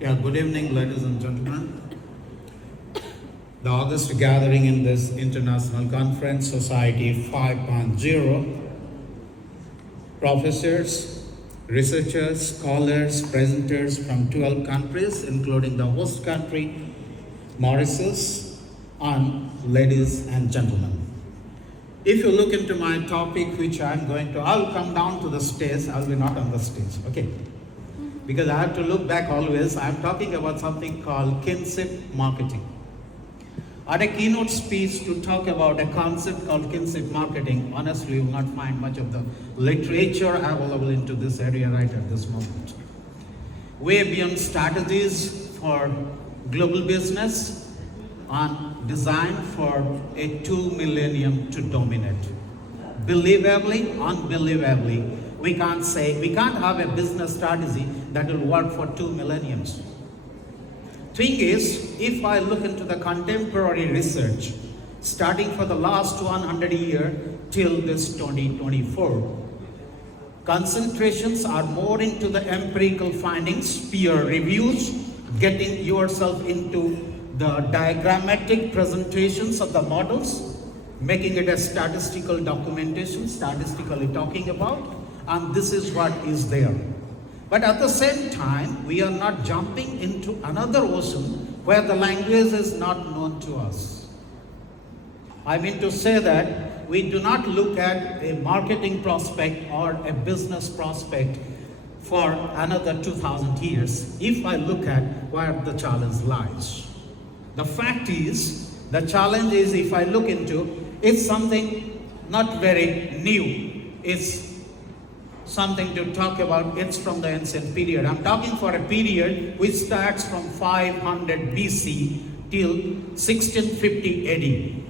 Yeah, good evening, ladies and gentlemen. The August gathering in this international conference, Society 5.0, professors, researchers, scholars, presenters from 12 countries, including the host country, Mauritius, and ladies and gentlemen. If you look into my topic, which I'll come down to the stage, I'll be not on the stage, okay? Because I have to look back always. I'm talking about something called Kinship Marketing. At a keynote speech to talk about a concept called Kinship Marketing, honestly, you will not find much of the literature available into this area right at this moment. Way beyond strategies for global business and design for a 2 millennium to dominate. Believably, unbelievably, we can't have a business strategy that will work for 2 millenniums. Thing is, if I look into the contemporary research, starting for the last 100 years till this 2024, concentrations are more into the empirical findings, peer reviews, getting yourself into the diagrammatic presentations of the models, making it a statistical documentation, statistically talking about, and this is what is there. But at the same time, we are not jumping into another ocean where the language is not known to us. I mean to say that we do not look at a marketing prospect or a business prospect for another 2,000 years. If I look at where the challenge lies. The fact is, the challenge is, if I look into, it's something not very new. It's something to talk about. It's from the ancient period. I'm talking for a period which starts from 500 BC till 1650 AD.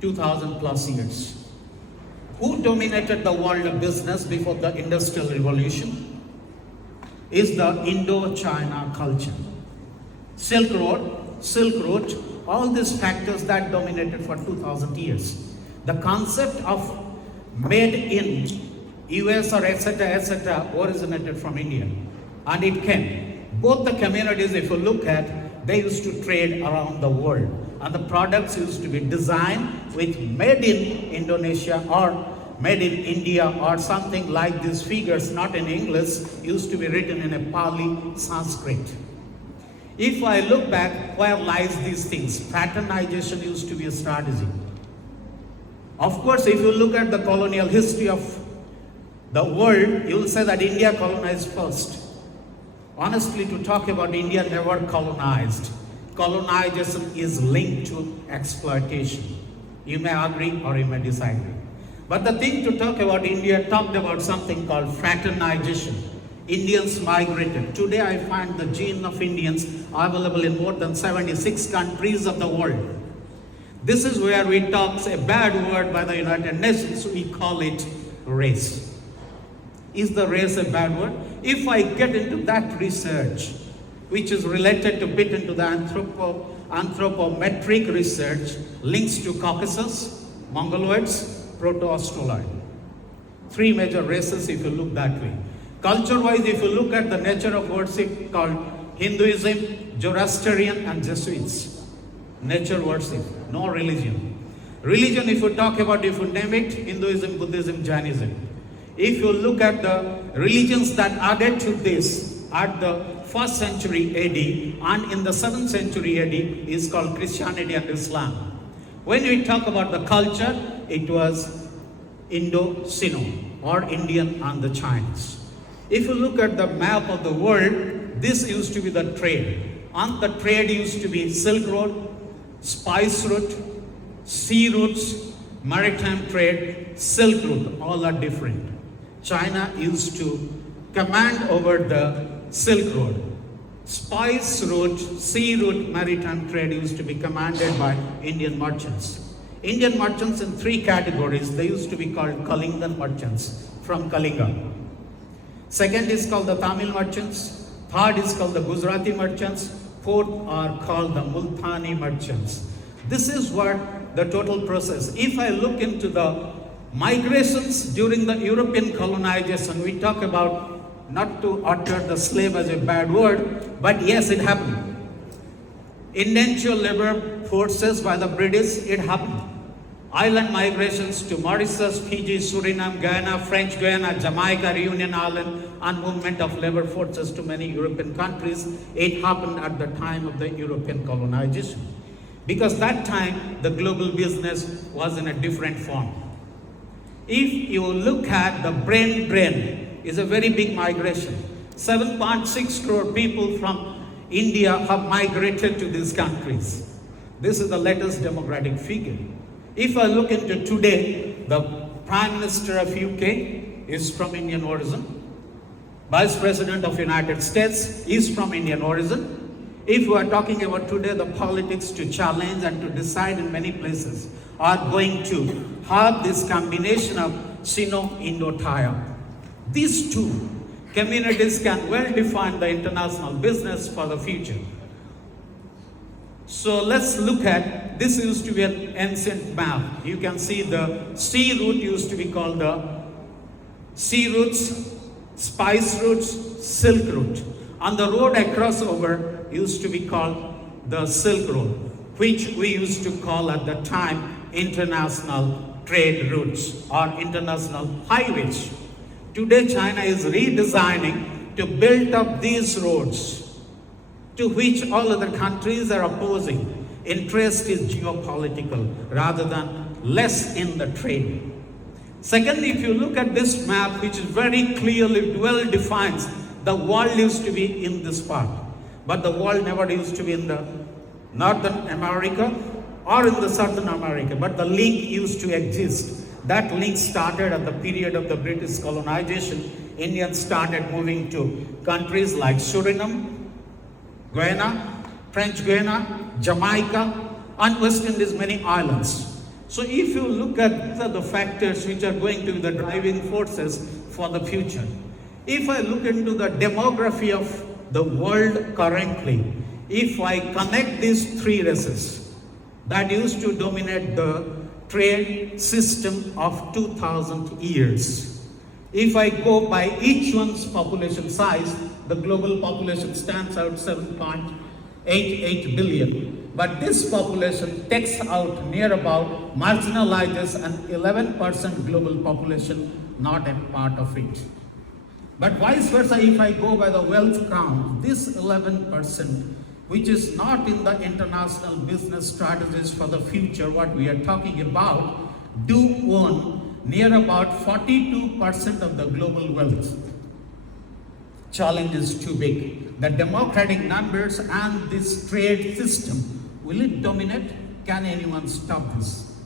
2,000 plus years. Who dominated the world of business before the Industrial Revolution? Is the Indo-China culture. Silk Road, all these factors that dominated for 2,000 years. The concept of made in US or etc. originated from India, and it came. Both the communities, if you look at, they used to trade around the world, and the products used to be designed with made in Indonesia or made in India or something like these figures, not in English, used to be written in a Pali Sanskrit. If I look back, where lies these things? Patternization used to be a strategy. Of course, if you look at the colonial history of the world, you will say that India colonized first. Honestly, to talk about India never colonized. Colonization is linked to exploitation. You may agree or you may disagree. But the thing to talk about India talked about something called fraternization. Indians migrated. Today I find the gene of Indians available in more than 76 countries of the world. This is where we talk a bad word by the United Nations, we call it race. Is the race a bad word? If I get into that research, which is related to bit into the anthropometric research, links to Caucasus, Mongoloids, Proto-Australoid. 3 major races if you look that way. Culture-wise, if you look at the nature of worship called Hinduism, Zoroastrian and Jesuits. Nature worship, no religion. Religion, if you talk about, if you name it, Hinduism, Buddhism, Jainism. If you look at the religions that added to this at the 1st century AD and in the 7th century AD is called Christianity and Islam. When we talk about the culture, it was Indo-Sino or Indian and the Chinese. If you look at the map of the world, this used to be the trade. And the trade used to be Silk Road, spice route, sea routes, maritime trade, Silk Route, all are different. China used to command over the Silk Road. Spice route, sea route, maritime trade used to be commanded by Indian merchants. Indian merchants in 3 categories. They used to be called Kalingan merchants from Kalinga. Second is called the Tamil merchants. Third is called the Gujarati merchants. Fourth are called the Multani merchants. This is what the total process. If I look into the migrations during the European colonization, we talk about not to utter the slave as a bad word, but yes, it happened. Indentured labor forces by the British, it happened. Island migrations to Mauritius, Fiji, Suriname, Guyana, French Guiana, Jamaica, Reunion Island, and movement of labor forces to many European countries, it happened at the time of the European colonization. Because that time, the global business was in a different form. If you look at the brain is a very big migration. 7.6 crore people from India have migrated to these countries. This is the latest demographic figure. If I look into today, the Prime Minister of UK is from Indian origin. Vice President of United States is from Indian origin. If we are talking about today, the politics to challenge and to decide in many places are going to have this combination of Sino-Indo-Thai. These two communities can well define the international business for the future. So let's look at, this used to be an ancient map. You can see the sea route used to be called the sea routes, spice routes, silk route. And the road across over used to be called the Silk Road, which we used to call at the time international trade routes or international highways. Today China is redesigning to build up these roads to which all other countries are opposing. Interest is geopolitical rather than less in the trade. Secondly, if you look at this map, which is very clearly well defines, the world used to be in this part, but the world never used to be in the Northern America or in the Southern America, but the link used to exist. That link started at the period of the British colonization. Indians started moving to countries like Suriname, Guyana, French Guiana, Jamaica, and West Indies, many islands. So if you look at the factors which are going to be the driving forces for the future, if I look into the demography of the world currently, if I connect these three races that used to dominate the trade system of 2000 years, if I go by each one's population size, the global population stands out 7.88 billion. But this population takes out near about, marginalizes an 11% global population, not a part of it. But vice versa, if I go by the wealth count, this 11%, which is not in the international business strategies for the future, what we are talking about, do own near about 42% of the global wealth. Challenge is too big. The democratic numbers and this trade system, will it dominate? Can anyone stop this?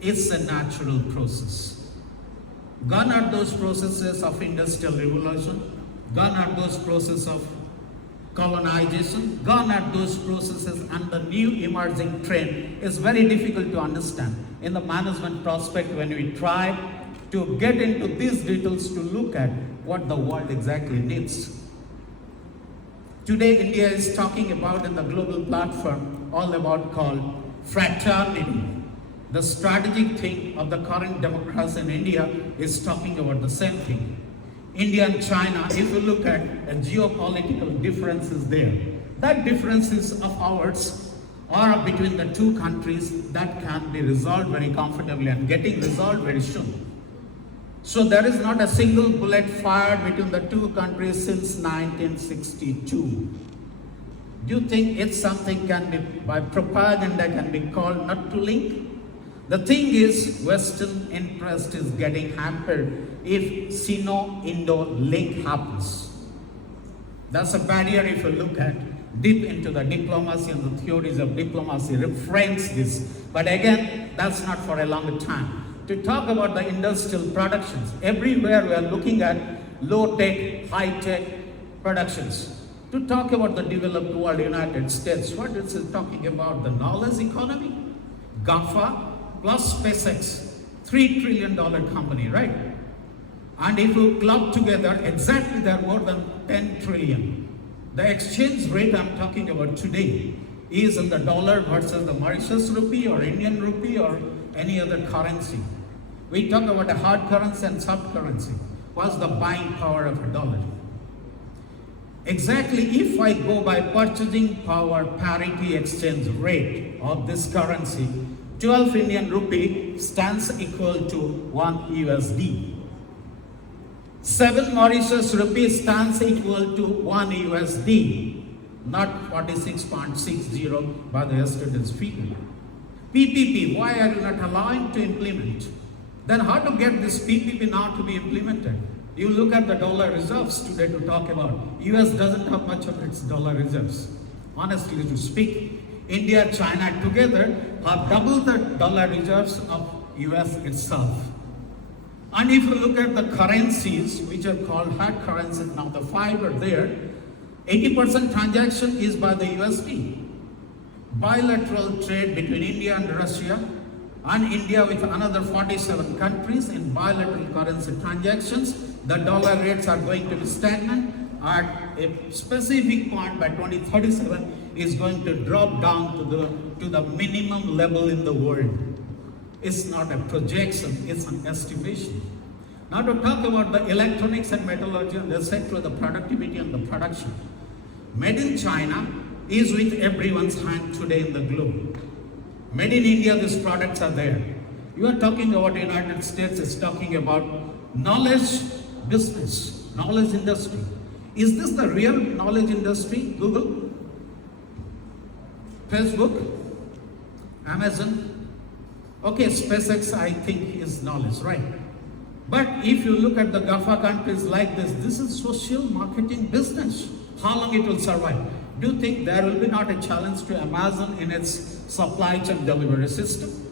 It's a natural process. Gone are those processes of industrial revolution, gone are those processes of colonization, gone are those processes, and the new emerging trend is very difficult to understand. In the management prospect, when we try to get into these details to look at what the world exactly needs. Today, India is talking about in the global platform all about called fraternity. The strategic thing of the current democracy in India is talking about the same thing. India and China, if you look at geopolitical differences there, that differences of ours are between the two countries that can be resolved very comfortably and getting resolved very soon. So there is not a single bullet fired between the two countries since 1962. Do you think it's something can be, by propaganda can be called not to link? The thing is, Western interest is getting hampered if Sino-Indo link happens. That's a barrier if you look at deep into the diplomacy and the theories of diplomacy refrains this. But again, that's not for a long time. To talk about the industrial productions, everywhere we are looking at low-tech, high-tech productions. To talk about the developed world, United States, what is it talking about? The knowledge economy? GAFA plus SpaceX, $3 trillion company, right? And if you club together, exactly they are more than 10 trillion. The exchange rate I'm talking about today is in the dollar versus the Mauritius rupee or Indian rupee or any other currency. We talk about a hard currency and soft currency. What's the buying power of a dollar? Exactly, if I go by purchasing power parity exchange rate of this currency, 12 Indian rupee stands equal to 1 USD. 7 Mauritius rupees stands equal to 1 USD, not 46.60 by the yesterday's figure. PPP, why are you not allowing to implement? Then how to get this PPP now to be implemented? You look at the dollar reserves today to talk about. US doesn't have much of its dollar reserves. Honestly to speak, India, China together have double the dollar reserves of US itself. And if you look at the currencies, which are called hard currencies, now the 5 are there, 80% transaction is by the USD. Bilateral trade between India and Russia, and India with another 47 countries in bilateral currency transactions, the dollar rates are going to be stagnant. At a specific point by 2037 is going to drop down to the minimum level in the world. It's not a projection, it's an estimation. Now to talk about the electronics and metallurgy and the sector of the productivity and the production. Made in China is with everyone's hand today in the globe. Made in India, these products are there. You are talking about the United States, is talking about knowledge business, knowledge industry. Is this the real knowledge industry? Google, Facebook, Amazon. Okay, SpaceX I think is knowledge, right? But if you look at the GAFA countries like this is social marketing business. How long it will survive? Do you think there will be not a challenge to Amazon in its supply chain delivery system?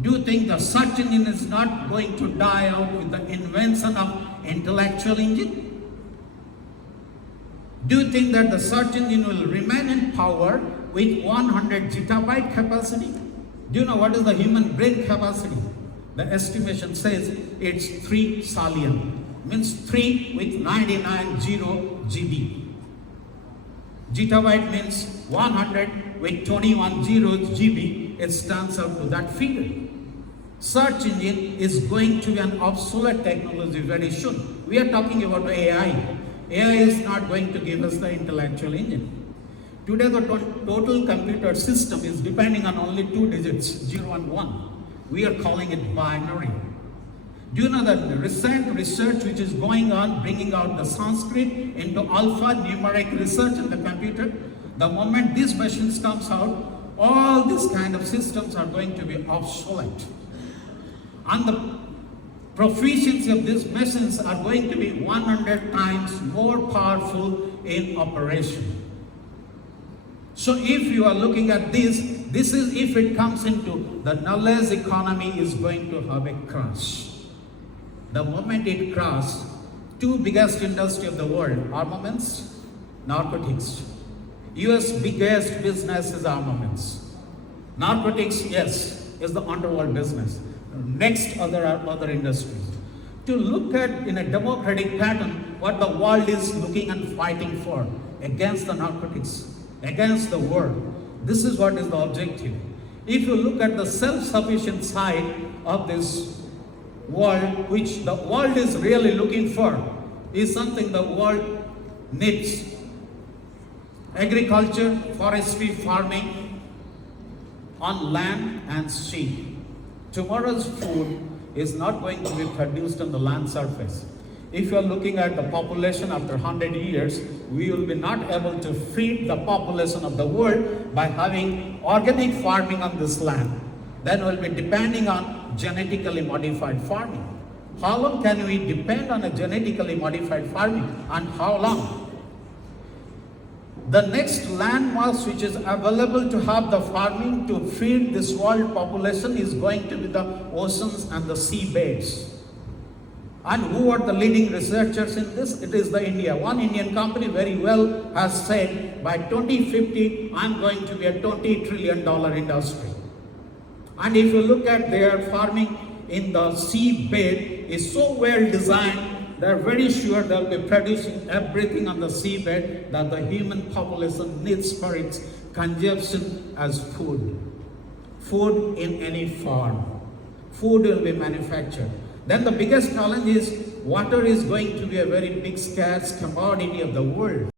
Do you think the search engine is not going to die out with the invention of intellectual engine? Do you think that the search engine will remain in power with 100 gigabyte capacity? Do you know what is the human brain capacity? The estimation says it's 3 trillion, means 3 with 99 0 GB. Gigabyte means 100 with 21 zeros GB, it stands out to that figure. Search engine is going to be an obsolete technology very soon. We are talking about AI. AI is not going to give us the intellectual engine. Today the total computer system is depending on only 2 digits, 0 and 1. We are calling it binary. Do you know that the recent research which is going on, bringing out the Sanskrit into alphanumeric research in the computer, the moment these machines comes out, all these kind of systems are going to be obsolete. And the proficiency of these machines are going to be 100 times more powerful in operation. So if you are looking at this is if it comes into the knowledge economy is going to have a crash. The moment it crashes, 2 biggest industry of the world, armaments, narcotics. US biggest business is armaments. Narcotics, yes, is the underworld business. Next other industries. To look at in a democratic pattern what the world is looking and fighting for against the narcotics, against the war. This is what is the objective. If you look at the self-sufficient side of this world, which the world is really looking for, is something the world needs. Agriculture, forestry, farming on land and sea. Tomorrow's food is not going to be produced on the land surface. If you are looking at the population after 100 years, we will be not able to feed the population of the world by having organic farming on this land. Then we'll be depending on genetically modified farming. How long can we depend on a genetically modified farming, and how long? The next landmass which is available to have the farming to feed this world population is going to be the oceans and the seabeds. And who are the leading researchers in this? It is the India. One Indian company very well has said, by 2050, I'm going to be a $20 trillion industry. And if you look at their farming in the seabed is so well designed, they're very sure they'll be producing everything on the seabed that the human population needs for its consumption as food. Food in any form. Food will be manufactured. Then the biggest challenge is water is going to be a very big scarce commodity of the world.